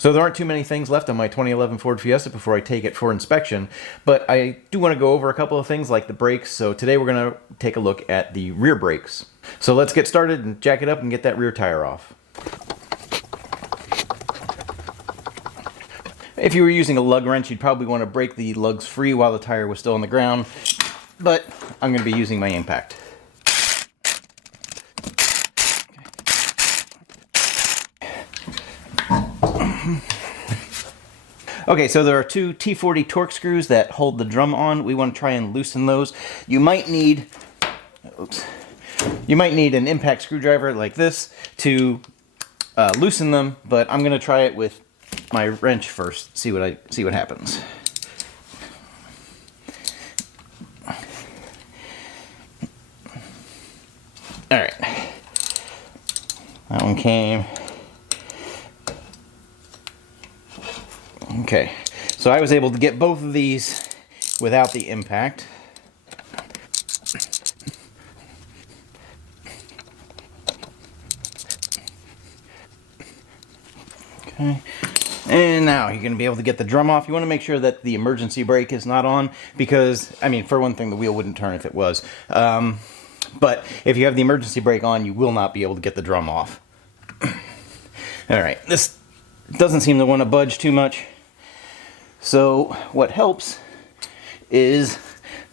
So there aren't too many things left on my 2011 Ford Fiesta before I take it for inspection, but I do want to go over a couple of things like the brakes. So today we're going to take a look at the rear brakes. So let's get started and jack it up and get that rear tire off. If you were using a lug wrench, you'd probably want to break the lugs free while the tire was still on the ground, but I'm going to be using my impact. Okay, so there are two T40 Torque screws that hold the drum on. We want to try and loosen those. You might need an impact screwdriver like this to loosen them, but I'm going to try it with my wrench first. See what happens. All right, that one came. Okay, so I was able to get both of these without the impact. Okay, and now you're going to be able to get the drum off. You want to make sure that the emergency brake is not on because, I mean, for one thing, the wheel wouldn't turn if it was. But if you have the emergency brake on, you will not be able to get the drum off. All right, this doesn't seem to want to budge too much. So what helps is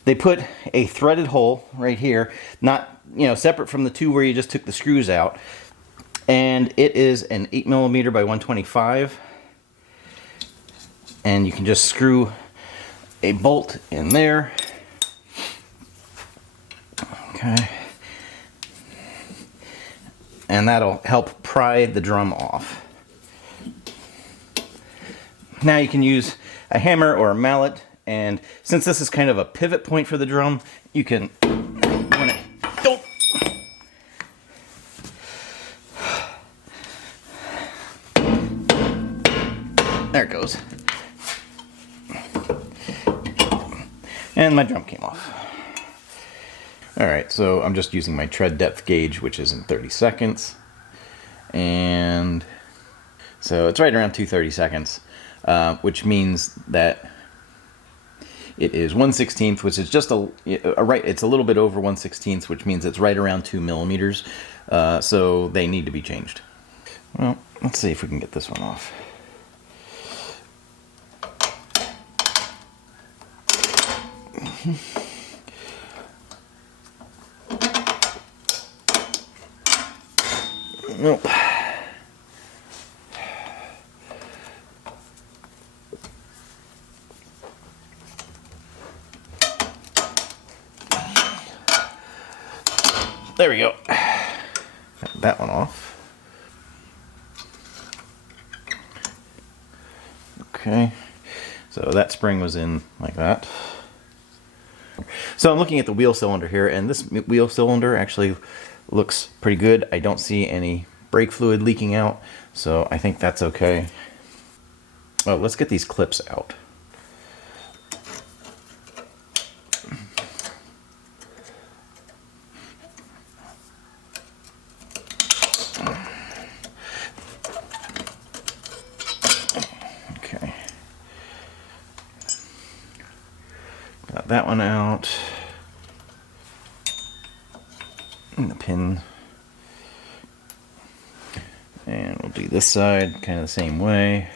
they put a threaded hole right here, not, separate from the two where you just took the screws out. And it is an 8mm by 125. And you can just screw a bolt in there. Okay. And that'll help pry the drum off. Now you can use a hammer or a mallet, and since this is kind of a pivot point for the drum, you can there it goes. And my drum came off. Alright, so I'm just using my tread depth gauge, which is in 30 seconds. And so it's right around 230 seconds. Which means that it is 1/16, which is just it's a little bit over 1/16, which means it's right around 2mm. So they need to be changed. Well, let's see if we can get this one off. Nope. There we go. Got that one off. Okay. So that spring was in like that. So I'm looking at the wheel cylinder here, and this wheel cylinder actually looks pretty good. I don't see any brake fluid leaking out, so I think that's okay. Oh, let's get these clips out. Okay. Got that one out. And the pin. And we'll do this side kind of the same way.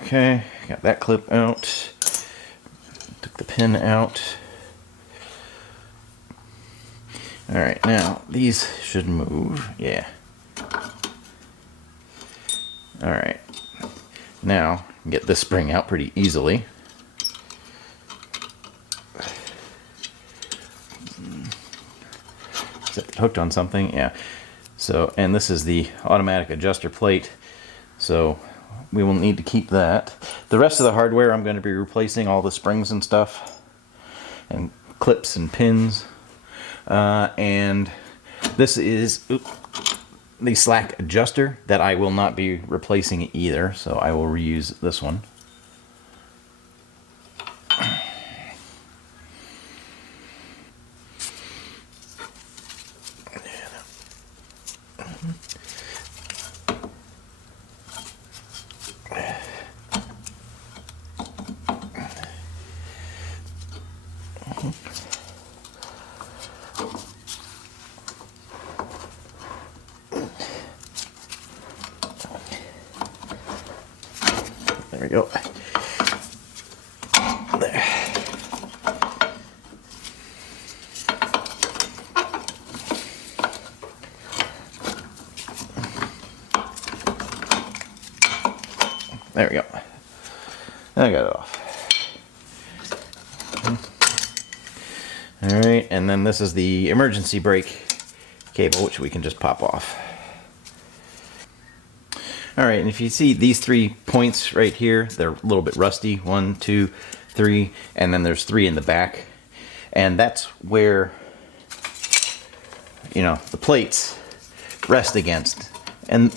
Okay, got that clip out. Took the pin out. Alright, now these should move. Yeah. Alright. Now, get this spring out pretty easily. Is it hooked on something? Yeah. So, and this is the automatic adjuster plate. So, we will need to keep that. The rest of the hardware, I'm going to be replacing all the springs and stuff, and clips and pins. And this is the slack adjuster that I will not be replacing either, so I will reuse this one. There we go. There. There we go. I got it off. All right, and then this is the emergency brake cable, which we can just pop off. All right, and if you see these 3 points right here, they're a little bit rusty. 1, 2, 3, and then there's 3 in the back. And that's where, you know, the plates rest against. And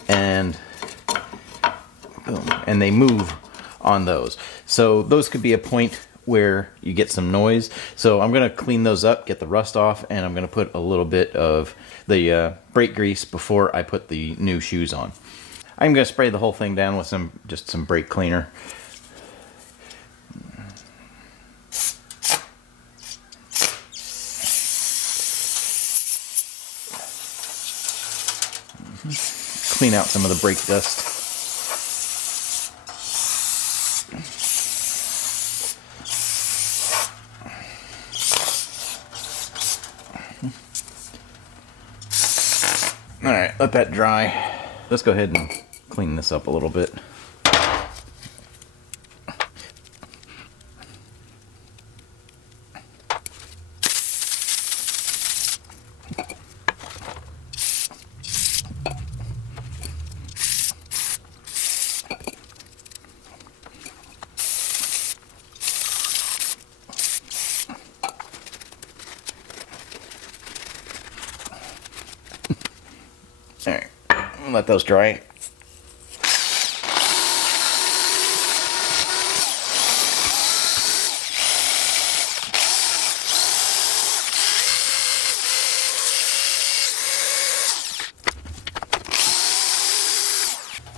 boom, and they move on those. So those could be a point where you get some noise. So I'm gonna clean those up, get the rust off, and I'm gonna put a little bit of the brake grease before I put the new shoes on. I'm going to spray the whole thing down with just some brake cleaner. Clean out some of the brake dust. All right, let that dry. Let's go ahead and clean this up a little bit. All right, let those dry.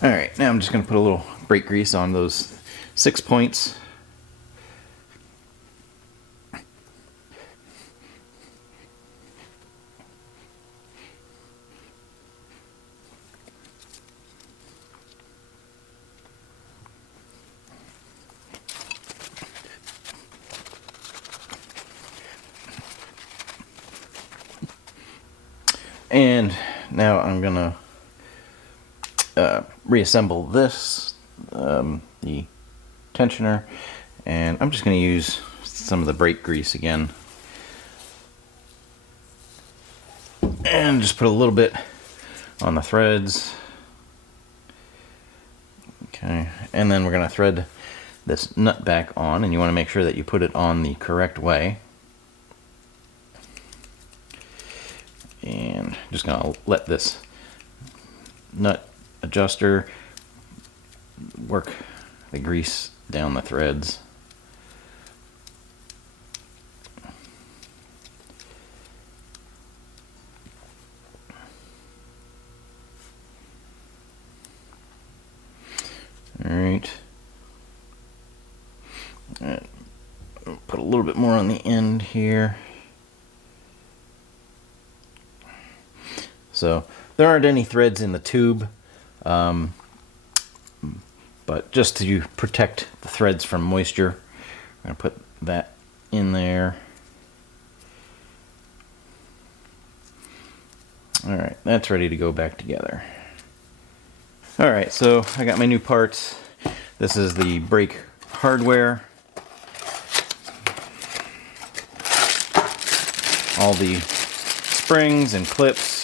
All right, now I'm just going to put a little brake grease on those 6 points. And now I'm going to reassemble this, the tensioner, and I'm just going to use some of the brake grease again. And just put a little bit on the threads. Okay, and then we're going to thread this nut back on, and you want to make sure that you put it on the correct way. And just going to let this nut adjuster work the grease down the threads. All right. Put a little bit more on the end here. So there aren't any threads in the tube, but just to protect the threads from moisture, I'm going to put that in there. All right, that's ready to go back together. All right, so I got my new parts. This is the brake hardware. All the springs and clips,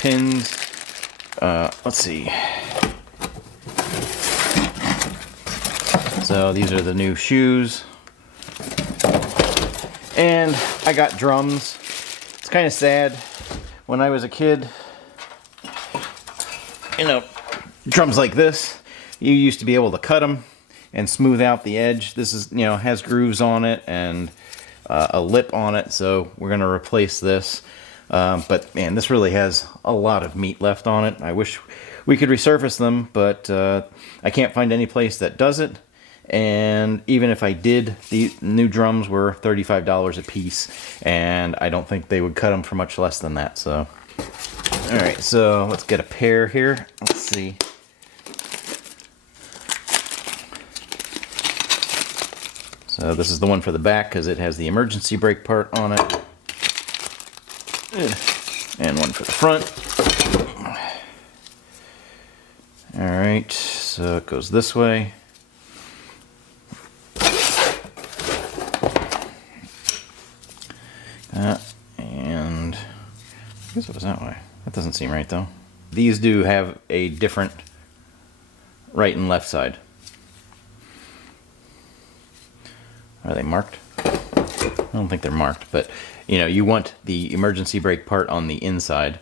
pins. Let's see. So these are the new shoes. And I got drums. It's kind of sad. When I was a kid, you know, drums like this, you used to be able to cut them and smooth out the edge. This is, you know, has grooves on it and a lip on it, so we're going to replace this. But man, this really has a lot of meat left on it. I wish we could resurface them, but I can't find any place that does it. And even if I did, the new drums were $35 a piece, and I don't think they would cut them for much less than that. So, all right, so let's get a pair here. Let's see. So this is the one for the back because it has the emergency brake part on it. And one for the front. All right, so it goes this way. And I guess it was that way. That doesn't seem right though. These do have a different right and left side. Are they marked? I don't think they're marked, but you know, you want the emergency brake part on the inside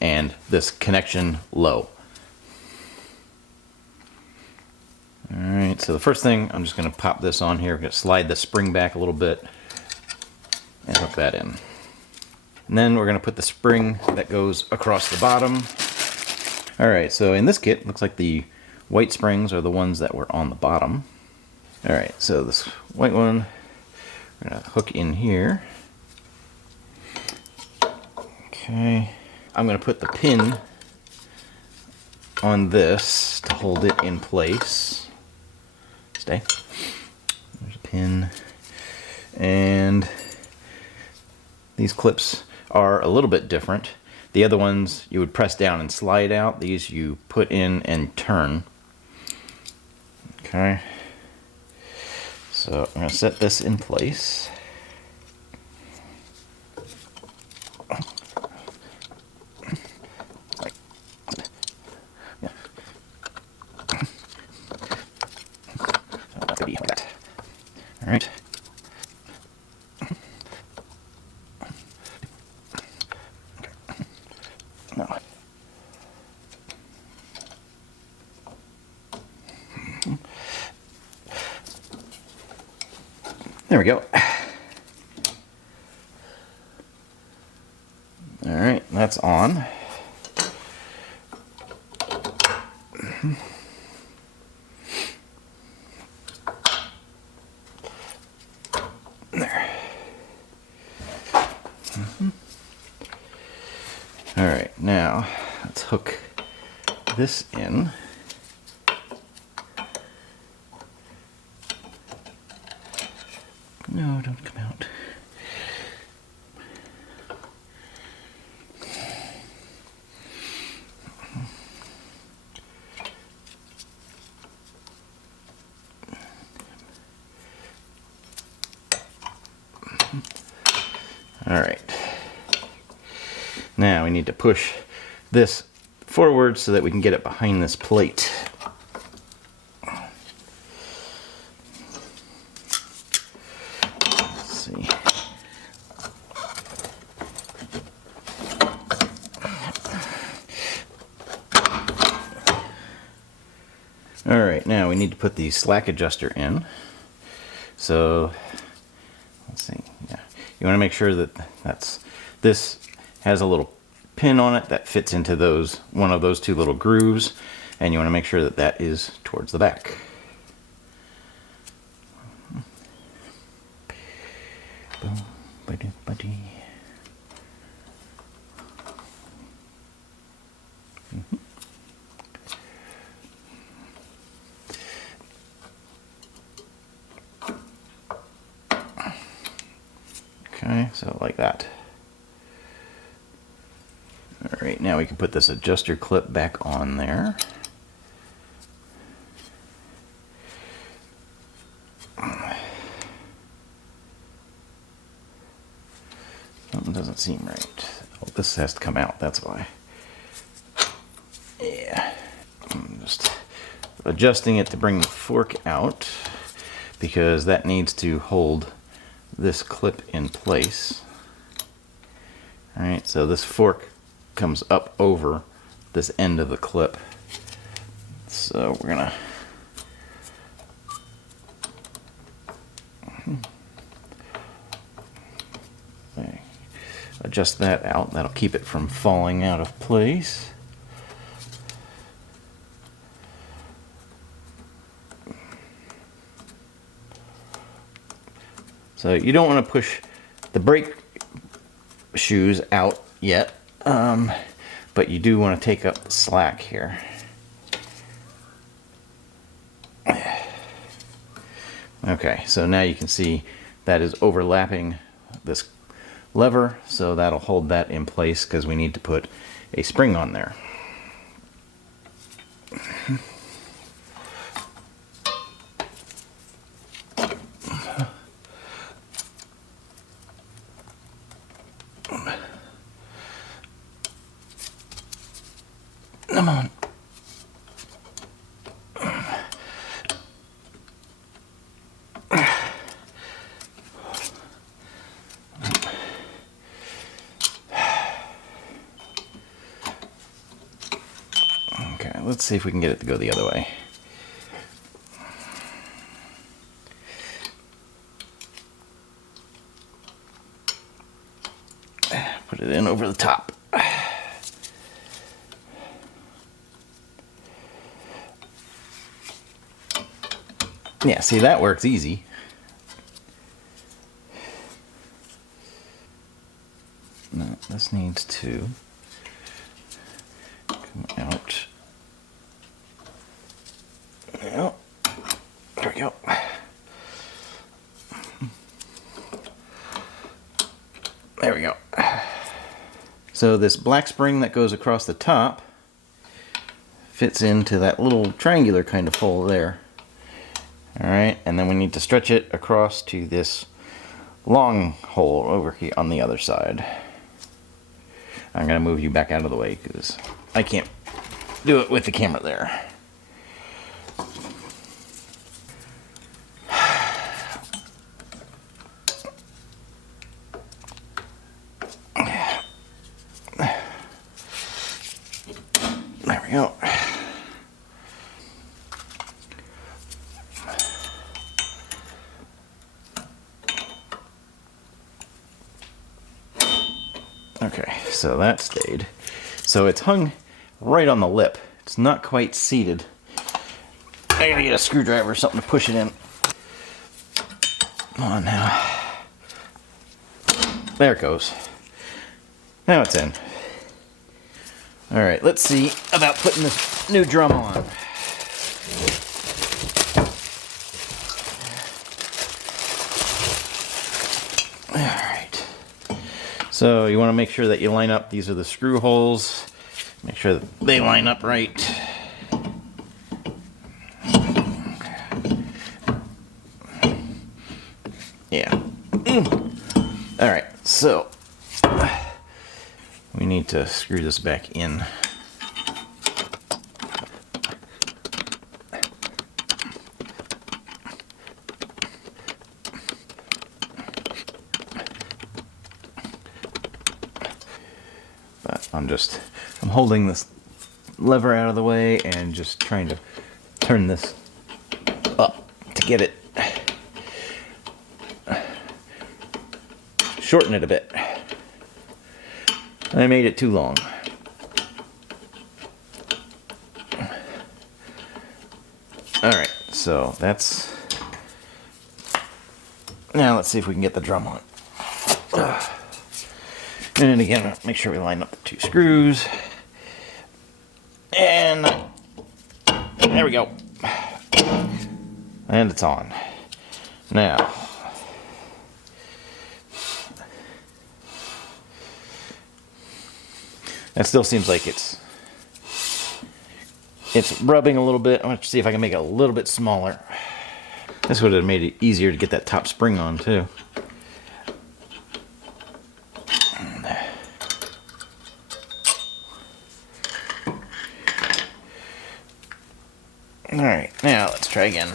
and this connection low. Alright, so the first thing, I'm just going to pop this on here. We're going to slide the spring back a little bit and hook that in. And then we're going to put the spring that goes across the bottom. Alright, so in this kit, it looks like the white springs are the ones that were on the bottom. Alright, so this white one, we're going to hook in here. Okay, I'm going to put the pin on this to hold it in place. Stay. There's a pin. And these clips are a little bit different. The other ones you would press down and slide out. These you put in and turn. Okay. So I'm going to set this in place. All right. No. There we go. All right, that's on. There. All right, now let's hook this in. No, don't come out. All right. Now we need to push this forward so that we can get it behind this plate. Let's see. All right, now we need to put the slack adjuster in. So let's see. Yeah, you want to make sure that this has a little pin on it that fits into one of those two little grooves, and you want to make sure that that is towards the back. Okay, so like that. All right, now we can put this adjuster clip back on there. Something doesn't seem right. Oh, this has to come out, that's why. Yeah, I'm just adjusting it to bring the fork out because that needs to hold this clip in place. All right, so this fork comes up over this end of the clip. So we're gonna adjust that out. That'll keep it from falling out of place. So you don't want to push the brake shoes out yet, but you do want to take up the slack here. Okay, so now you can see that is overlapping this lever, so that'll hold that in place because we need to put a spring on there. Come on. Okay, let's see if we can get it to go the other way. Put it in over the top. Yeah, see, that works easy. No, this needs to come out. Well, there we go. There we go. So this black spring that goes across the top fits into that little triangular kind of hole there. Alright, and then we need to stretch it across to this long hole over here on the other side. I'm going to move you back out of the way because I can't do it with the camera there. There we go. Okay, so that stayed. So it's hung right on the lip. It's not quite seated. I gotta get a screwdriver or something to push it in. Come on now. There it goes. Now it's in. Alright, let's see about putting this new drum on. Alright. So you want to make sure that you line up. These are the screw holes. Make sure that they line up right. Yeah. Alright, so we need to screw this back in. But I'm holding this lever out of the way and just trying to turn this up to get it, shorten it a bit. I made it too long. Alright, so that's... Now let's see if we can get the drum on. And again, make sure we line up the two screws. And there we go. And it's on. Now, that still seems like it's rubbing a little bit. I'm going to see if I can make it a little bit smaller. This would have made it easier to get that top spring on too. Alright, now let's try again.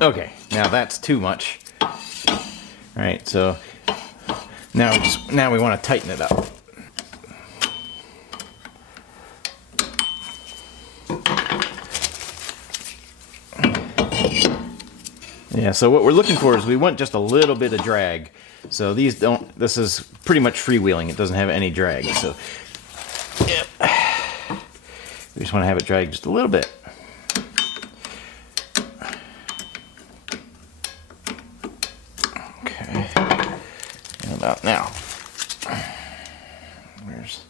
Okay, now that's too much. Alright, so now we want to tighten it up. Yeah, so what we're looking for is we want just a little bit of drag. So these don't, this is pretty much freewheeling. It doesn't have any drag. So yeah, we just want to have it drag just a little bit. Okay, and about now. Where's,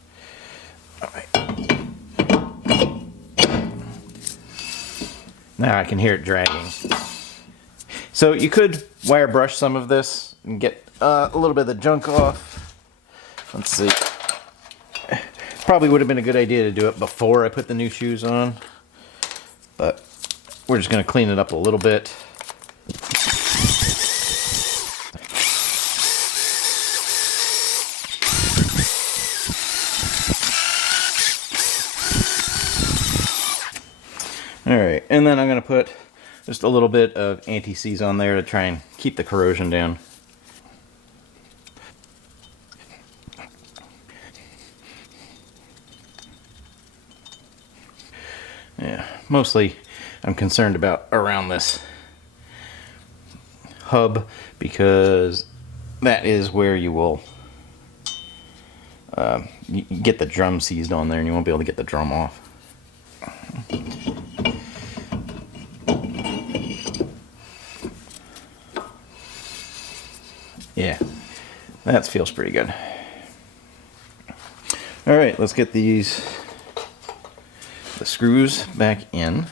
all right. Now I can hear it dragging. So you could wire brush some of this and get a little bit of the junk off. Let's see. Probably would have been a good idea to do it before I put the new shoes on. But we're just going to clean it up a little bit. Alright, and then I'm going to put just a little bit of anti-seize on there to try and keep the corrosion down. Yeah, mostly I'm concerned about around this hub because that is where you will you get the drum seized on there and you won't be able to get the drum off. Yeah, that feels pretty good. All right, let's get the screws back in.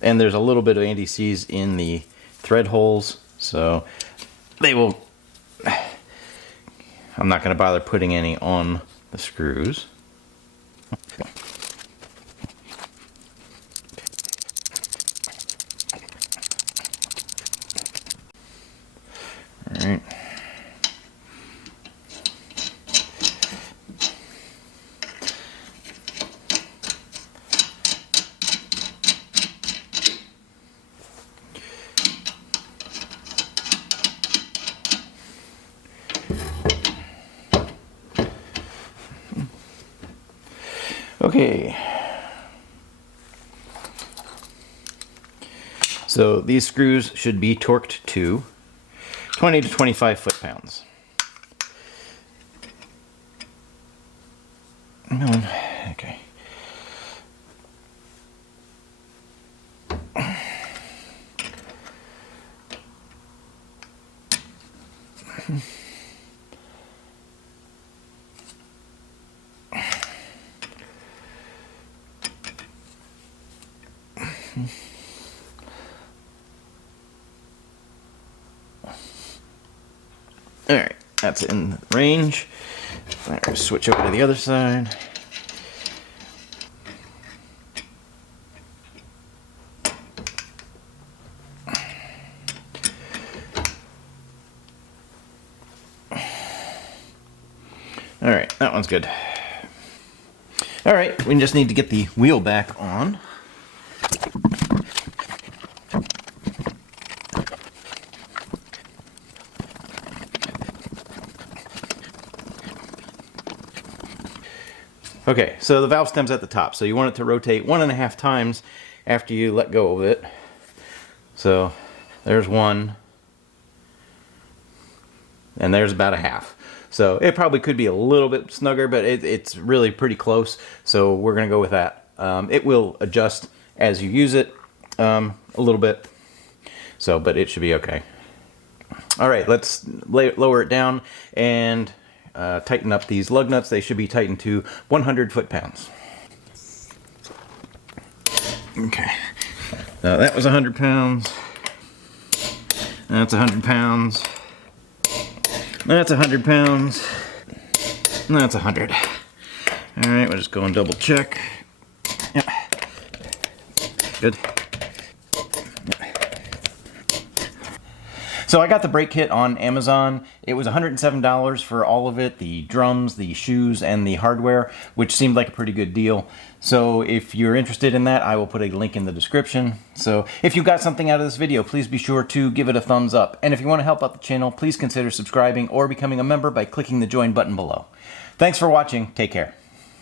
And there's a little bit of anti-seize in the thread holes, so they will, I'm not going to bother putting any on the screws. All right. Okay. So these screws should be torqued to 20 to 25 foot-pounds. Okay. All right, that's in range. I'll switch over to the other side. All right, that one's good. All right, we just need to get the wheel back on. Okay, so the valve stem's at the top, so you want it to rotate 1.5 times after you let go of it. So there's one, and there's about a half. So it probably could be a little bit snugger, but it's really pretty close, so we're going to go with that. It will adjust as you use it a little bit, so but it should be okay. All right, let's lower it down and tighten up these lug nuts. They should be tightened to 100 foot-pounds. Okay, now that was 100 pounds. That's 100 pounds. That's 100 pounds. And that's 100. All right, we'll just go and double check. Yeah. Good. So I got the brake kit on Amazon. It was $107 for all of it, the drums, the shoes, and the hardware, which seemed like a pretty good deal. So if you're interested in that, I will put a link in the description. So if you got something out of this video, please be sure to give it a thumbs up. And if you want to help out the channel, please consider subscribing or becoming a member by clicking the join button below. Thanks for watching. Take care.